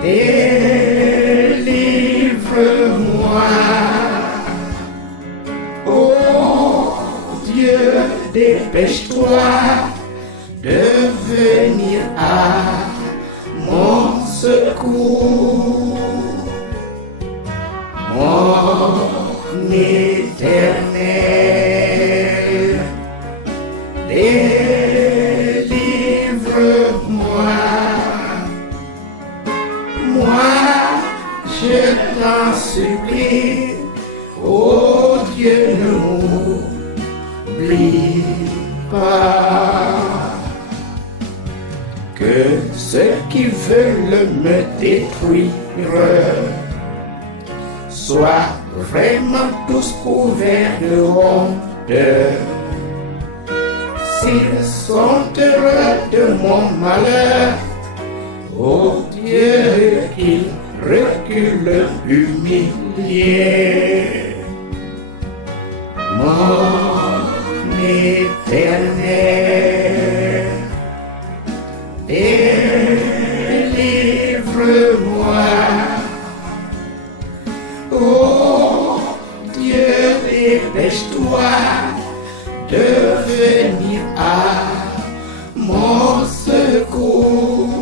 Délivre-moi, oh Dieu, dépêche-toi de venir à mon secours, mon Éternel. Délivre-moi, moi je t'en supplie, oh Dieu, ne m'oublie pas. Que ceux qui veulent me détruire soient vraiment tous couverts de honte. S'ils sont heureux de mon malheur, oh Dieu, qu'ils reculent humiliés. Mon Éternel, délivre-moi, oh Dieu, dépêche-toi de venir à mon secours.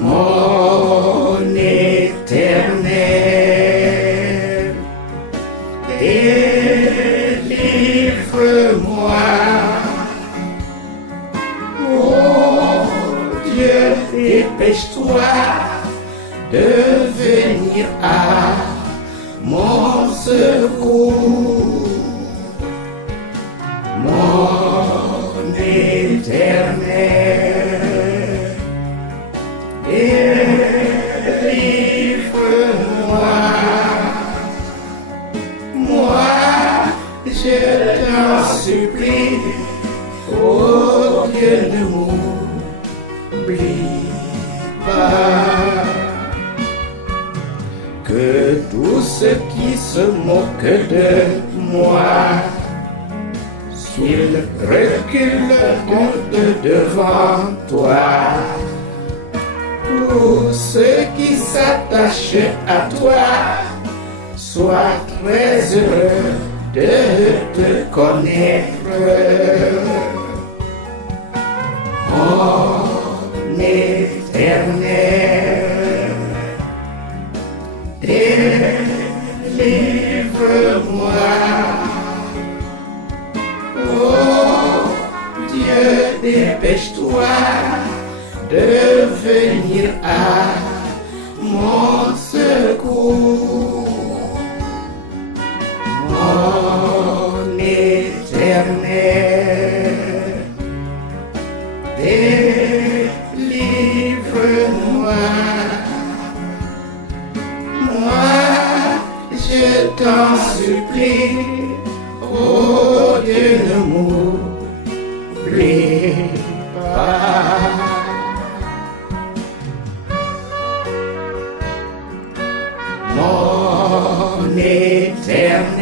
Mon Éternel, délivre-moi, oh Dieu, dépêche-toi de venir à mon secours, mon Éternel. Délivre-moi, moi je t'en supplie, oh Dieu, ne m'oublie pas. Que tous ceux qui se moquent de moi, s'ils reculent honte devant toi, tous ceux qui s'attachent à toi soient très heureux de te connaître. Mon Éternel, délivre-moi, oh Dieu, dépêche-toi de venir à mon secours, mon Éternel. Délivre-moi, moi je t'en supplie, oh Dieu, ne m'oublie pas. Mon Éternel,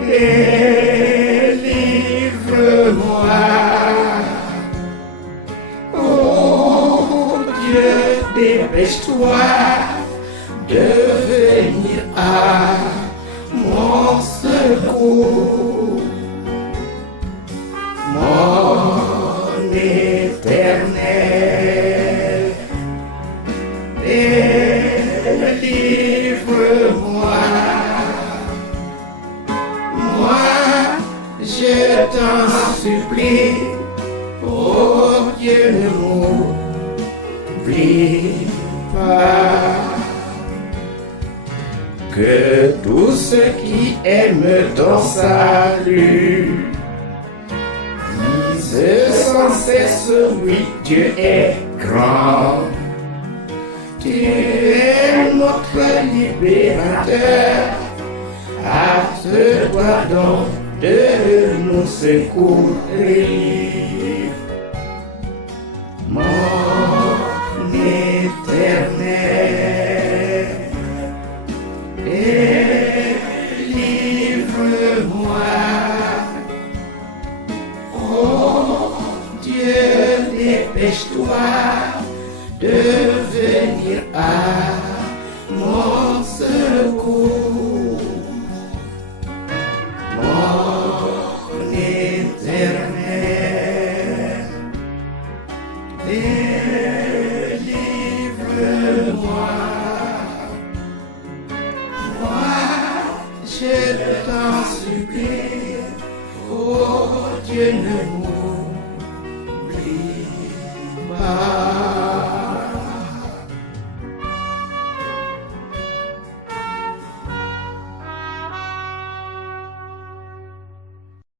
délivre-moi, oh Dieu, dépêche-toi de venir à mon secours, mon Éternel. Délivre-moi, moi je t'en supplie, oh Dieu, ne m'oublie pas. Que tous ceux qui aiment ton salut disent sans cesse, oui, Dieu est grand. notre libérateur, hâte-toi donc de nous secourir. Mon Éternel, délivre-moi. Oh Dieu, dépêche-toi de venir à mon secours. Mon Éternel, délivre-moi. Moi, je t'en supplie, oh Dieu, ne